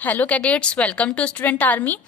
Hello cadets, welcome to student army.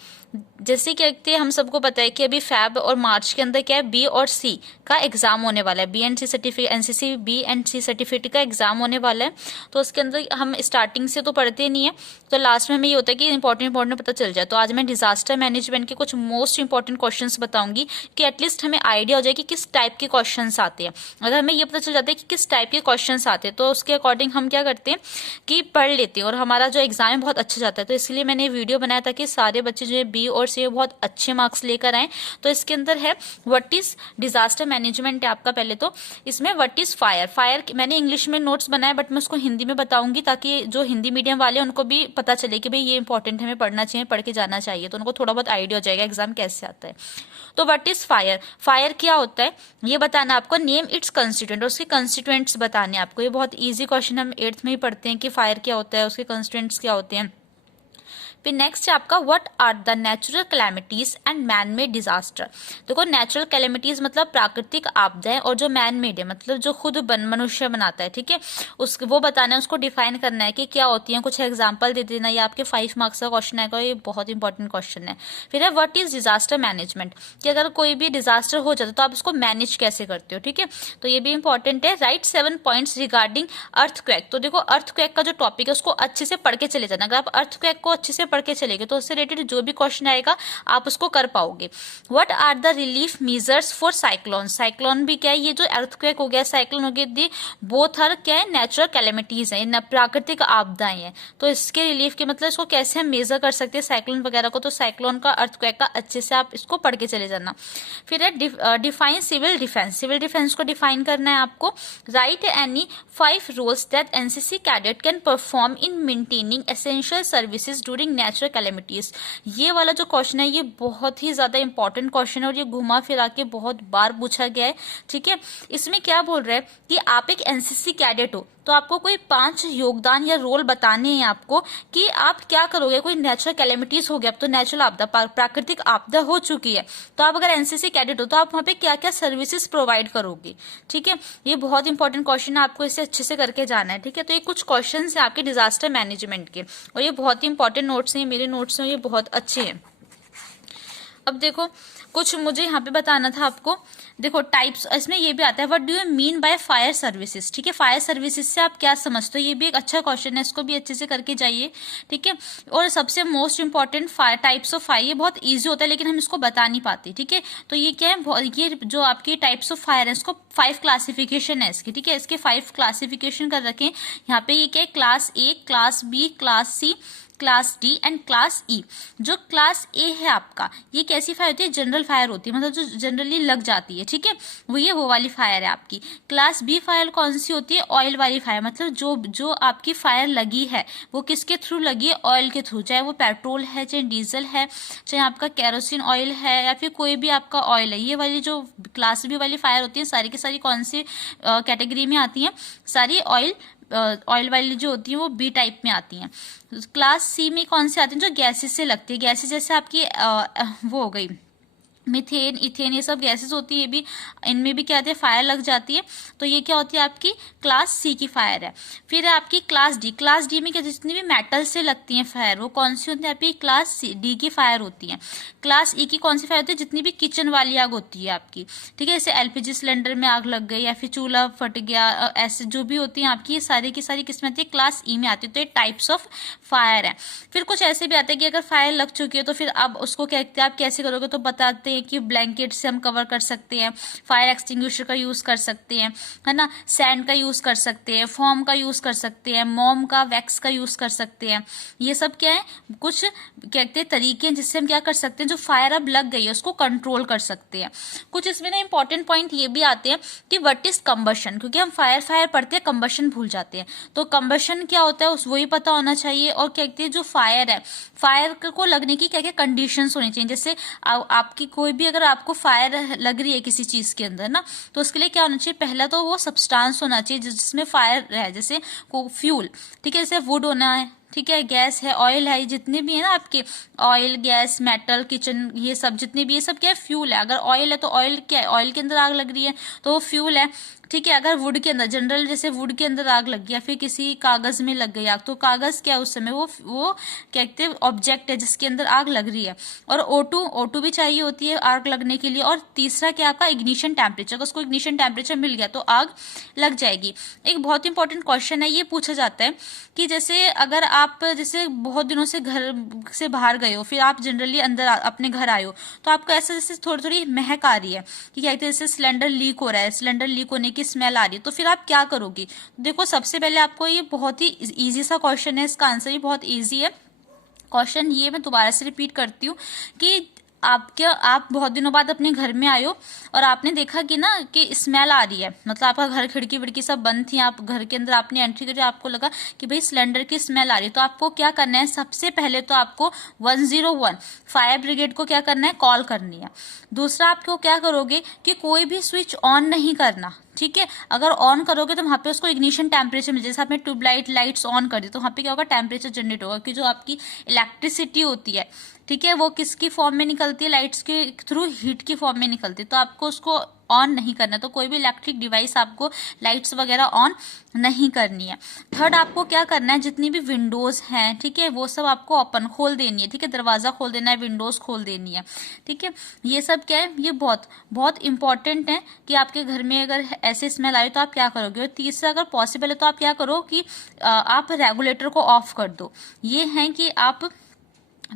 जैसे कि हम सबको पता है कि अभी फैब और मार्च के अंदर क्या है, बी और सी का एग्जाम होने वाला है। B and C certificate, NCC B and C certificate का एग्जाम होने वाला है। तो उसके अंदर हम स्टार्टिंग से तो पढ़ते नहीं है, तो लास्ट में हमें ये होता है कि इंपॉर्टेंट पता चल जाए। तो आज मैं डिजास्टर मैनेजमेंट के कुछ मोस्ट इंपॉर्टेंट क्वेश्चन बताऊंगी कि एटलीस्ट हमें आइडिया हो जाए कि किस टाइप के क्वेश्चन आते हैं। अगर हमें ये पता चल जाता है कि किस टाइप के क्वेश्चन आते हैं तो उसके अकॉर्डिंग हम क्या करते हैं कि पढ़ लेते हैं और हमारा जो एग्जाम है बहुत अच्छा जाता है। तो इसलिए मैंने वीडियो बनाया ताकि सारे बच्चे जो है बी और सी बहुत अच्छे मार्क्स लेकर आए। तो इसके अंदर है व्हाट इज डिजास्टर मैनेजमेंट है आपका। पहले तो इसमें व्हाट इज फायर। फायर मैंने इंग्लिश में नोट्स बनाए बट मैं उसको हिंदी में बताऊंगी ताकि जो हिंदी मीडियम वाले हैं उनको भी पता चले कि भाई ये इंपॉर्टेंट है, हमें पढ़ना चाहिए, पढ़ के जाना चाहिए, तो उनको थोड़ा बहुत आइडिया हो जाएगा एग्जाम कैसे आता है। तो व्हाट इज फायर। फायर क्या होता है ये बताना आपको। नेम इट्स कंस्टिट्यूएंट, उसके कंस्टिट्यूएंट्स बताने आपको। ये बहुत ईजी क्वेश्चन, हम 8th में ही पढ़ते हैं कि फायर क्या होता है, उसके कंस्टिट्यूएंट्स क्या होते हैं। फिर नेक्स्ट है आपका what are the natural calamities and man made disaster. देखो नेचुरल कैलेमिटीज मतलब प्राकृतिक आपदाएं, और जो मैन मेड है मतलब जो खुद मनुष्य बनाता है, ठीक है, उस वो बताना है, उसको डिफाइन करना है कि क्या होती है। कुछ एग्जांपल दे देना। ये आपके 5 मार्क्स का क्वेश्चन आएगा, ये बहुत इंपॉर्टेंट क्वेश्चन है। फिर है व्हाट इज डिजास्टर मैनेजमेंट, कि अगर कोई भी डिजास्टर हो जाता है तो आप इसको मैनेज कैसे करते हो, ठीक है, तो ये भी इंपॉर्टेंट है। Right 7 points regarding earthquake. तो देखो अर्थक्वेक का जो टॉपिक है उसको अच्छे से पढ़ के चले जाना। अगर आप अर्थक्वेक को अच्छे से पढ़ के चलेंगे तो उससे रिलेटेड जो भी क्वेश्चन आएगा आप उसको कर पाओगे। What are the relief measures for cyclone. Cyclone भी क्या है, ये जो अर्थक्वेक हो गया, साइक्लोन हो गया, बोथ आर क्या है, नेचुरल कैलेमिटीज है, प्राकृतिक आपदाएं हैं। तो इसके रिलीफ के मतलब इसको कैसे हम मेजर कर सकते हैं साइक्लोन वगैरह को। तो साइक्लोन का, अर्थक्वेक का अच्छे से आप इसको पढ़ के चले जाना। फिर है define civil defence. Civil defence को डिफाइन करना है आपको। Write any 5 roles that NCC cadet can perform in maintaining essential services during natural calamities. ये वाला जो क्वेश्चन है ये बहुत ही ज्यादा इंपॉर्टेंट क्वेश्चन है और ये घुमा फिरा के बहुत बार पूछा गया है, ठीक है। इसमें क्या बोल रहा है कि आप एक एनसीसी कैडेट हो तो आपको कोई 5 योगदान या रोल बताने हैं आपको कि आप क्या करोगे। कोई नेचुरल कैलेमिटीज हो गया, अब तो नेचुरल आपदा, प्राकृतिक आपदा हो चुकी है, तो आप अगर एनसीसी कैडेट हो तो आप वहां पे क्या क्या सर्विसेज प्रोवाइड करोगे, ठीक है। ये बहुत इंपॉर्टेंट क्वेश्चन है, आपको इसे अच्छे से करके जाना है, ठीक है। तो ये कुछ क्वेश्चन है आपके डिजास्टर मैनेजमेंट के और ये बहुत ही इंपॉर्टेंट नोट्स हैं, मेरे नोट्स हैं, ये बहुत अच्छे हैं। अब देखो कुछ मुझे यहाँ पे बताना था आपको। देखो टाइप्स, इसमें ये भी आता है what do you mean by fire services, ठीक है। फायर सर्विसेज से आप क्या समझते हो, ये भी एक अच्छा क्वेश्चन है, इसको भी अच्छे से करके जाइए, ठीक है। और सबसे most important fire types of fire, ये बहुत ईजी होता है लेकिन हम इसको बता नहीं पाते, ठीक है। तो ये क्या है, ये जो आपकी टाइप्स ऑफ फायर है इसको 5 क्लासिफिकेशन है इसकी, ठीक है। इसके 5 क्लासिफिकेशन कर रखें यहाँ पे। ये क्या है, class A, class B, class C, class D and class E. जो क्लास ए है आपका, ये कैसी फायर होती है, जनरल फायर होती है, मतलब जो जनरली लग जाती है, ठीक है, वो वाली फायर है आपकी। क्लास बी फायर कौन सी होती है, ऑयल वाली फायर, मतलब जो आपकी फायर लगी है वो किसके थ्रू लगी है, ऑयल के थ्रू, चाहे वो पेट्रोल है, चाहे डीजल है, चाहे आपका केरोसिन ऑयल है या फिर कोई भी आपका ऑयल है। ये वाली जो क्लास बी वाली फायर होती है सारी की सारी कौन सी कैटेगरी में आती है, सारी ऑयल वाली जो होती है वो बी टाइप में आती हैं। क्लास सी में कौन से आते हैं, जो गैसेस से लगती है, गैसेस जैसे आपकी वो हो गई मीथेन, इथेन, ये सब गैसेस होती है, ये भी इनमें भी क्या होती है, फायर लग जाती है। तो ये क्या होती है आपकी क्लास सी की फायर है। फिर है आपकी क्लास डी। क्लास डी में क्या, जितनी भी मेटल से लगती है फायर वो कौन सी होती है, आपकी क्लास डी की फायर होती है। क्लास ई की कौन सी फायर होती है, जितनी भी किचन वाली आग होती है आपकी, ठीक है, जैसे एलपीजी सिलेंडर में आग लग गई या फिर चूल्हा फट गया, ऐसे जो भी होती है आपकी, ये सारी की सारी किस्में आती है क्लास ई में आती है। तो ये टाइप्स ऑफ फायर है। फिर कुछ ऐसे भी आते हैं कि अगर फायर लग चुकी है तो फिर अब उसको कहते हैं, आप कैसे करोगे, तो बताते हैं कि ब्लैंकेट से हम कवर कर सकते हैं, फायर एक्सटिंग्विशर का यूज कर सकते हैं, है ना, सैंड का यूज कर सकते हैं, फोम का यूज कर सकते हैं, मोम का, वैक्स का यूज कर सकते हैं। ये सब क्या है, कुछ कहते हैं तरीके हैं जिससे हम क्या कर सकते हैं, जो फायर अब लग गई है उसको कंट्रोल कर सकते हैं। कुछ इसमें ना इंपॉर्टेंट पॉइंट ये भी आते हैं कि व्हाट इज कंबशन, क्योंकि हम फायर पढ़ते हैं कंबशन भूल जाते हैं। तो कंबशन क्या होता है वही पता होना चाहिए। और क्या कहते हैं, जो फायर है, फायर को लगने की क्या क्या कंडीशंस होनी चाहिए। जैसे आपकी कोई भी, अगर आपको फायर लग रही है किसी चीज के अंदर ना, तो उसके लिए क्या होना चाहिए, पहला तो वो सब्सटेंस होना चाहिए जिसमें फायर है, जैसे फ्यूल, ठीक है, जैसे वुड होना है, ठीक है, गैस है, ऑयल है, जितने भी है ना आपके ऑयल, गैस, मेटल, किचन, ये सब जितने भी, ये सब क्या है, फ्यूल है। अगर ऑयल है तो ऑयल क्या है, ऑयल के अंदर आग लग रही है तो वो फ्यूल है। ठीक है, अगर वुड के अंदर, जनरल जैसे वुड के अंदर आग लग गई या फिर किसी कागज में लग गई आग, तो कागज क्या है उस समय, वो क्या कहते हैं, ऑब्जेक्ट है जिसके अंदर आग लग रही है। और O2 भी चाहिए होती है आग लगने के लिए। और तीसरा क्या आपका, इग्निशन टेम्परेचर, अगर उसको इग्निशन टेम्परेचर मिल गया तो आग लग जाएगी। एक बहुत इंपॉर्टेंट क्वेश्चन है, ये पूछा जाता है कि जैसे अगर आप जैसे बहुत दिनों से घर से बाहर गए हो, फिर आप जनरली अंदर अपने घर आए हो, तो आपको ऐसा जैसे थोड़ी थोड़ी महक आ रही है कि क्या कहते हैं, जैसे सिलेंडर लीक हो रहा है, सिलेंडर लीक होने की स्मेल आ रही है, तो फिर आप क्या करोगी। देखो, सबसे पहले आपको, ये बहुत ही इजी सा क्वेश्चन है, इसका आंसर भी बहुत इजी है। क्वेश्चन ये मैं दोबारा से रिपीट करती हूँ कि आप बहुत दिनों बाद अपने घर में आए हो और आपने देखा कि ना कि स्मेल आ रही है, मतलब आपका घर, खिड़की विड़की सब बंद थी, आप घर के अंदर आपने एंट्री करी, आपको लगा कि भाई सिलेंडर की स्मेल आ रही है, तो आपको क्या करना है, सबसे पहले तो आपको 101 फायर ब्रिगेड को क्या करना है, कॉल करनी है। दूसरा, आपको क्या करोगे कि कोई भी स्विच ऑन नहीं करना। ठीक है, अगर ऑन करोगे तो वहां पे उसको इग्निशन टेम्परेचर मिल, जैसे आपने ट्यूबलाइट लाइट्स ऑन कर दी तो वहां पे क्या होगा, टेम्परेचर जनरेट होगा, कि जो आपकी इलेक्ट्रिसिटी होती है, ठीक है, वो किसकी फॉर्म में निकलती है, लाइट्स के थ्रू हीट की फॉर्म में निकलती है। तो आपको उसको ऑन नहीं करना, तो कोई भी इलेक्ट्रिक डिवाइस आपको लाइट्स वगैरह ऑन नहीं करनी है। थर्ड, आपको क्या करना है, जितनी भी विंडोज हैं, ठीक है, वो सब आपको ओपन, खोल देनी है। ठीक है, दरवाजा खोल देना है, विंडोज खोल देनी है। ठीक है, ये सब क्या है, ये बहुत बहुत इंपॉर्टेंट है कि आपके घर में अगर ऐसे स्मेल आए तो आप क्या करोगे। और तीसरा, अगर पॉसिबल है तो आप क्या करो कि आप रेगुलेटर को ऑफ कर दो। ये है कि आप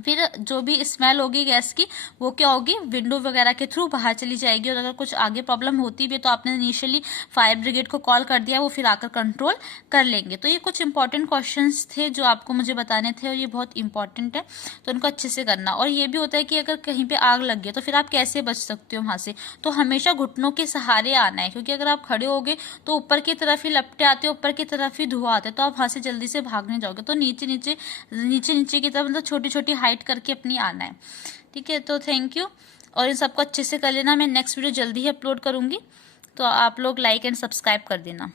फिर जो भी स्मेल होगी गैस की, वो क्या होगी, विंडो वगैरह के थ्रू बाहर चली जाएगी। और अगर कुछ आगे प्रॉब्लम होती भी है तो आपने इनिशियली फायर ब्रिगेड को कॉल कर दिया, वो फिर आकर कंट्रोल कर लेंगे। तो ये कुछ इंपॉर्टेंट क्वेश्चंस थे जो आपको मुझे बताने थे, और ये बहुत इंपॉर्टेंट है, तो उनको अच्छे से करना। और ये भी होता है कि अगर कहीं पे आग लग गई तो फिर आप कैसे बच सकते हो वहां से, तो हमेशा घुटनों के सहारे आना है, क्योंकि अगर आप खड़े होगे तो ऊपर की तरफ ही लपटे आते, ऊपर की तरफ ही धुआं आते, तो आप वहां से जल्दी से भागने जाओगे। तो नीचे नीचे नीचे नीचे की तरफ, मतलब छोटी छोटी हाइट करके अपनी आना है। ठीक है, तो थैंक यू, और इन सबको अच्छे से कर लेना। मैं नेक्स्ट वीडियो जल्दी ही अपलोड करूंगी, तो आप लोग लाइक एंड सब्सक्राइब कर देना।